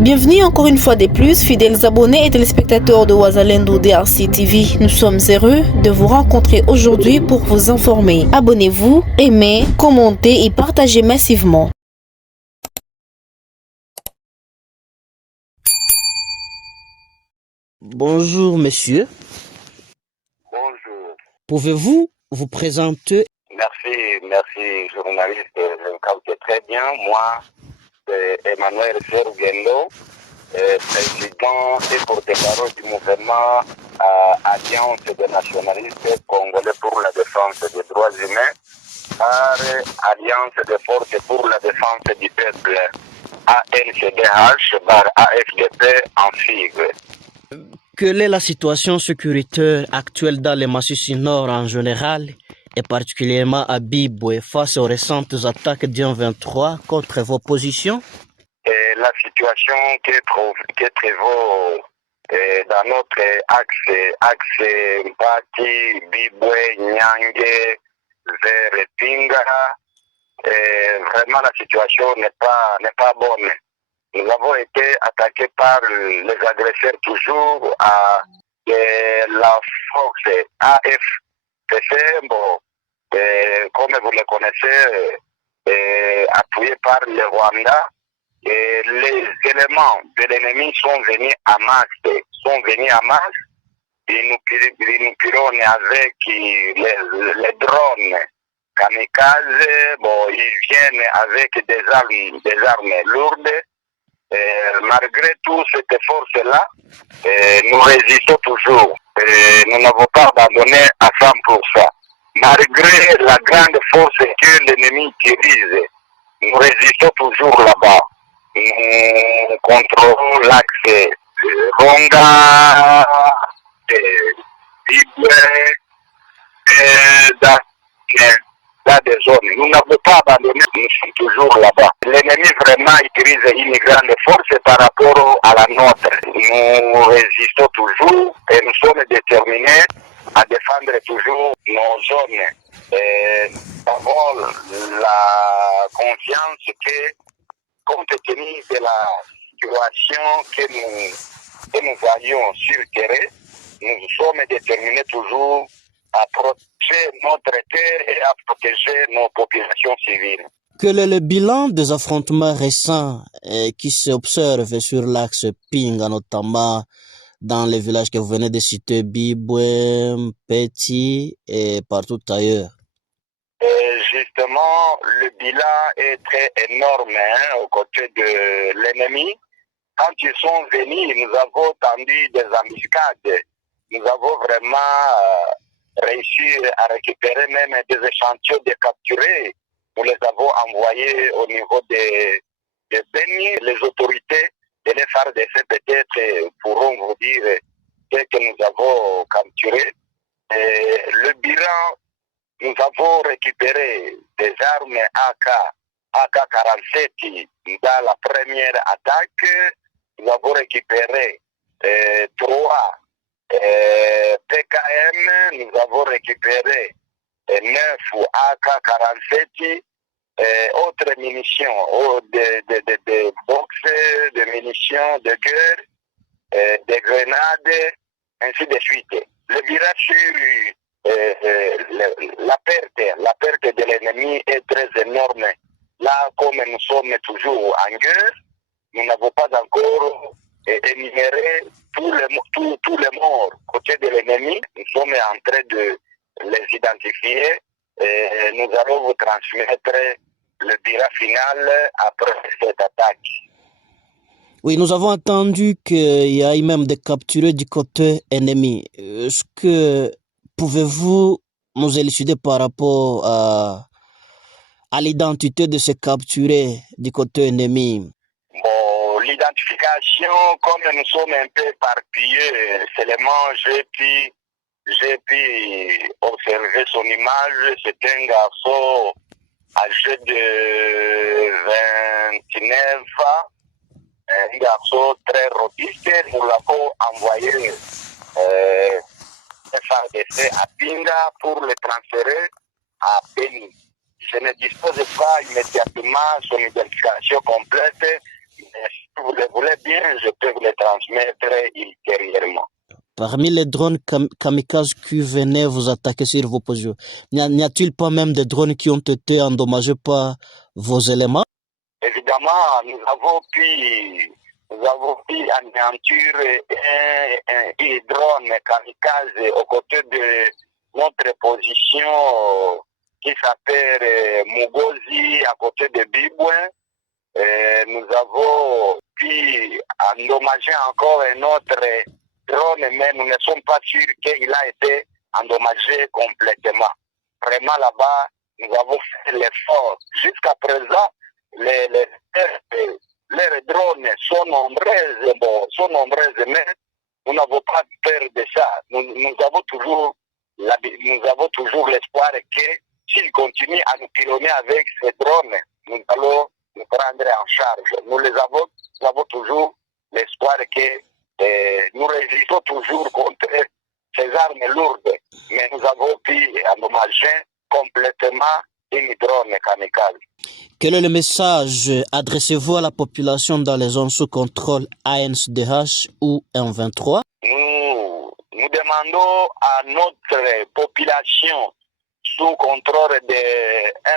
Bienvenue encore une fois de plus, fidèles abonnés et téléspectateurs de Wazalendo DRC TV. Nous sommes heureux de vous rencontrer aujourd'hui pour vous informer. Abonnez-vous, aimez, commentez et partagez massivement. Bonjour monsieur. Bonjour. Pouvez-vous vous présenter? Merci journaliste. Je me capte très bien. Moi, c'est Emmanuel Serugendo, président et porte-parole du mouvement Alliance des nationalistes congolais pour la défense des droits humains par Alliance des forces pour la défense du peuple ANCDH par AFDP en sigle. Quelle est la situation sécuritaire actuelle dans les Massissi Nord en général et particulièrement à Biboué face aux récentes attaques du M23 contre vos positions? La situation qui prévaut dans notre axe Mbati, Biboué, Nyange, vers Pinga, vraiment la situation n'est pas bonne. Nous avons été attaqués par les agresseurs toujours à la force AFPC, bon, comme vous le connaissez, appuyé par le Rwanda. Et les éléments de l'ennemi sont venus à masse, et nous pilonnent avec les drones kamikazes, bon, ils viennent avec des armes lourdes. Malgré tout cette force-là, nous résistons toujours. Nous n'avons pas abandonné à 100%. Malgré la grande force que l'ennemi utilise, nous résistons toujours là-bas. Nous contrôlons l'accès Ronga, Biboué, dans des zones. Nous n'avons pas abandonné, nous sommes toujours là-bas. L'ennemi vraiment utilise une grande force par rapport à la nôtre. Nous résistons toujours et nous sommes déterminés à défendre toujours nos zones. Nous avons la confiance que, compte tenu de la situation que nous voyons sur le terrain, nous sommes déterminés toujours à protéger notre terre et à protéger nos populations civiles. Quel est le bilan des affrontements récents qui s'observent sur l'axe Pinga, notamment dans les villages que vous venez de citer, Biboué, Petit et partout ailleurs? Justement, le bilan est très énorme aux côtés de l'ennemi. Quand ils sont venus, nous avons tendu des embuscades. Nous avons vraiment réussi à récupérer même des échantillons de capturés. Nous les avons envoyés au niveau de Beni. Les autorités de l'FRDC peut-être pourront vous dire ce que nous avons capturé. Le bilan, nous avons récupéré des armes AK-47 dans la première attaque. Nous avons récupéré 3 PKM. Nous avons récupéré 9 AK-47. Autres munitions, de boxes, de munitions de guerre, des grenades, ainsi de suite. Le bilan sur la perte de l'ennemi est très énorme. Là, comme nous sommes toujours en guerre, nous n'avons pas encore énuméré tous les morts côté de l'ennemi. Nous sommes en train de les identifier et nous allons vous transmettre le bilan final après cette attaque. Oui, nous avons entendu qu'il y a eu même des capturés du côté ennemi. Est-ce que pouvez-vous nous élucider par rapport à l'identité de ces capturés du côté ennemi? Bon, l'identification, comme nous sommes un peu éparpillés, seulement j'ai pu observer son image. C'est un garçon âgé de 29 ans, un garçon très robuste. Nous l'avons envoyé FARDC à Pinga pour le transférer à Beni. Je ne dispose pas immédiatement son identification complète, mais si vous le voulez bien, je peux vous les transmettre ultérieurement. Parmi les drones kamikazes qui venaient vous attaquer sur vos positions, n'y a-t-il pas même des drones qui ont été endommagés par vos éléments? Évidemment, nous avons pu anéantir un drone kamikaze aux côtés de notre position qui s'appelle Mugozi, à côté de Bibouin. Nous avons pu endommager encore un autre drone, mais nous ne sommes pas sûrs qu'il a été endommagé complètement. Vraiment là-bas, nous avons fait l'effort. Jusqu'à présent, les drones sont nombreuses, mais nous n'avons pas peur de ça. Nous avons toujours l'espoir que s'ils continuent à nous pilonner avec ces drones, nous allons nous prendre en charge. Nous avons toujours l'espoir que nous résistons toujours contre ces armes lourdes, mais nous avons pu endommager complètement une drone kamikaze. Quel est le message adressez-vous à la population dans les zones sous contrôle ANCDH ou M23? Nous demandons à notre population sous contrôle de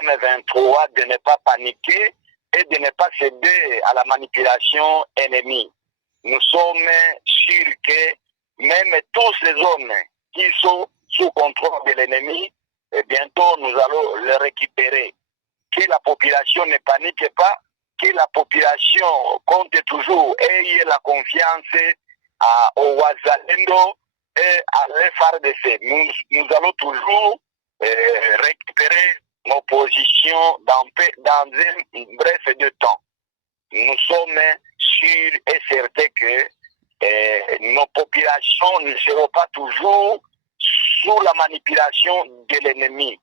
M23 de ne pas paniquer et de ne pas céder à la manipulation ennemie. Nous sommes sûrs que même toutes ces zones qui sont sous contrôle de l'ennemi, bientôt nous allons les récupérer. Que la population ne panique pas, que la population compte toujours et ait la confiance au Wazalendo et à l'FRDC. Nous allons toujours récupérer nos positions dans un bref de temps. Nous sommes sûrs et certains que nos populations ne seront pas toujours sous la manipulation de l'ennemi.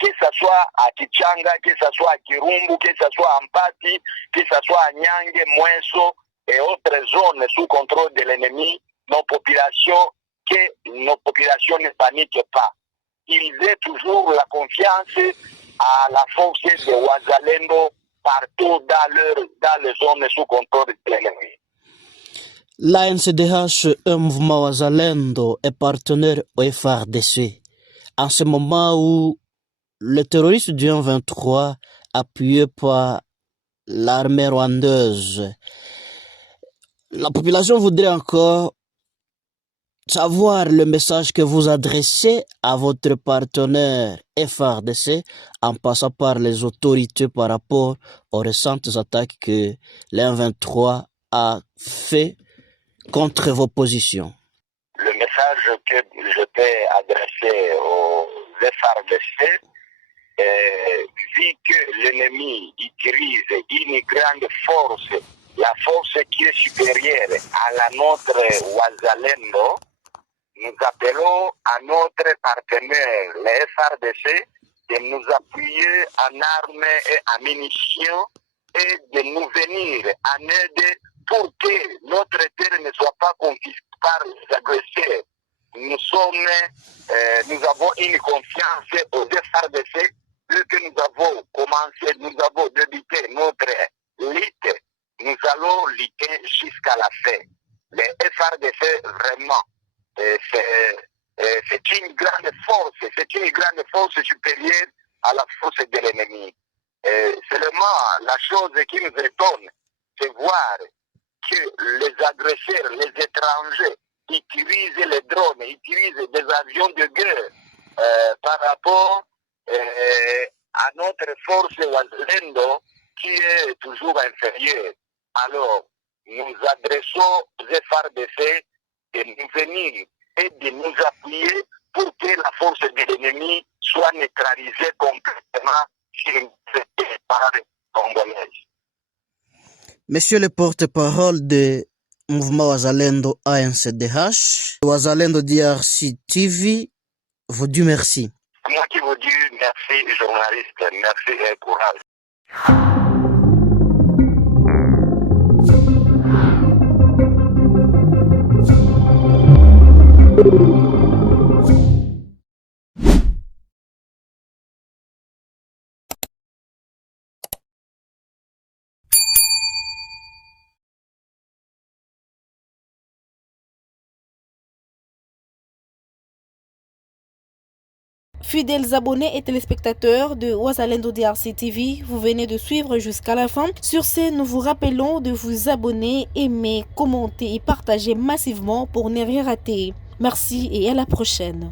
Que ce soit à Kichanga, que ce soit à Kirumbu, que ce soit à Mpati, que ce soit à Nyange, Mwenso et autres zones sous contrôle de l'ennemi, nos populations ne paniquent pas. Ils aient toujours la confiance à la force de Wazalendo partout dans les zones sous contrôle de l'ennemi. L'ANCDH, un mouvement Wazalendo, est partenaire au FARDC. En ce moment où le terroriste du 23, appuyé par l'armée rwandaise, la population voudrait encore savoir le message que vous adressez à votre partenaire FARDC en passant par les autorités par rapport aux récentes attaques que l'M23 a fait contre vos positions. Le message que je peux adresser aux FARDC, vu que l'ennemi utilise une grande force, la force qui est supérieure à la nôtre Wazalendo, nous appelons à notre partenaire, les FARDC, de nous appuyer en armes et en munitions et de nous venir en aide pour que notre terre ne soit pas confisquée par les agresseurs. Nous avons une confiance aux FARDC, vu que nous avons débuté notre lutte, nous allons lutter jusqu'à la fin. Les FARDC, vraiment, c'est une grande force supérieure à la force de l'ennemi. Seulement, la chose qui nous étonne, c'est voir que les agresseurs, les étrangers, utilisent les drones, utilisent des avions de guerre par rapport à notre force Wazalendo qui est toujours inférieure. Alors, nous adressons aux FARDC de nous venir et de nous appuyer pour que la force de l'ennemi soit neutralisée complètement sur une territoire congolaise. Monsieur le porte-parole du mouvement Wazalendo ANCDH, Wazalendo DRC TV, vous dit merci. Moi qui vous dis merci, journaliste, merci et courage. Fidèles abonnés et téléspectateurs de Ouazalendo DRC TV, vous venez de suivre jusqu'à la fin. Sur ce, nous vous rappelons de vous abonner, aimer, commenter et partager massivement pour ne rien rater. Merci et à la prochaine.